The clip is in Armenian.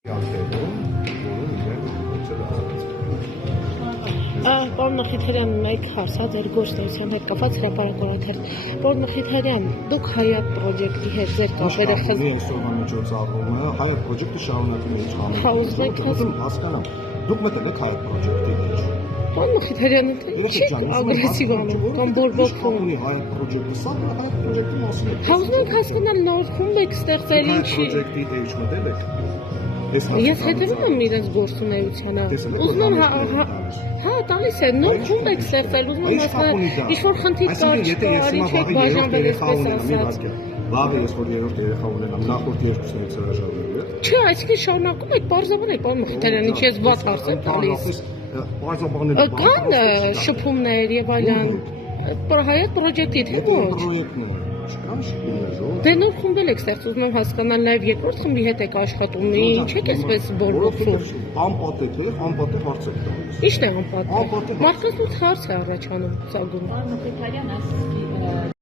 Պարոն Մխիթարյան, մեկ հարց է ձեր գործունեության հետ կապված հրապարակորաթեր։ Պարոն Մխիթարյան, դուք Հայատ պրոջեկտի հետ ձեր կապերը այսօրվա միջոցառումը Հայատ պրոջեկտը շարունակում է իր համերգը։ Հասկանամ, դուք մտել եք Հայատ պրոջեկտի մեջ։ Պարոն Մխիթարյան, չի ագրեսիվ անում կամ բորբոքվում։ Հայատ պրոջեկտը սա Հայատ պրոջեկտի մասին է։ Ուզում եք հասկանալ նոր խումբ եք ստեղծել ինչի։ Պրոջեկտի հետ մտել եք։ Ես հետևում եմ իրենց գործունեությանը։ Ուզում եմ հա, տալիս է, նոր խումբ եք ստեղծել, ուզում եմ հասկանալ, ինչ-որ խնդիր կար, չկար, ինչ եք բաժանվել, այսպես ասած։ Լավ է, ես որ երրորդ երեխա ունենամ, նախորդ երկուսներից հրաժարվելու է։ Չէ, այսինքն շարունակում եք, պարզաբանեք, պարոն Մխիթարյան, ինչ ես վատ հարց եմ տալիս։ Կան շփումներ եւ այլն։ Հայատ պրոջեկտի թե ոչ։ Դե նոր խումբել եք ստեղծում, ուզում եմ հասկանալ նաև երկրորդ խմբի հետ եք աշխատում, ինչ եք այսպես բորբոքվում։ Անպատետ է, անպատետ հարց եք տալիս։ Ի՞նչն է անպատետ։ Մարդկանց մոտ հարց է առաջանում, սա գում։ Պարոն Մխիթարյան,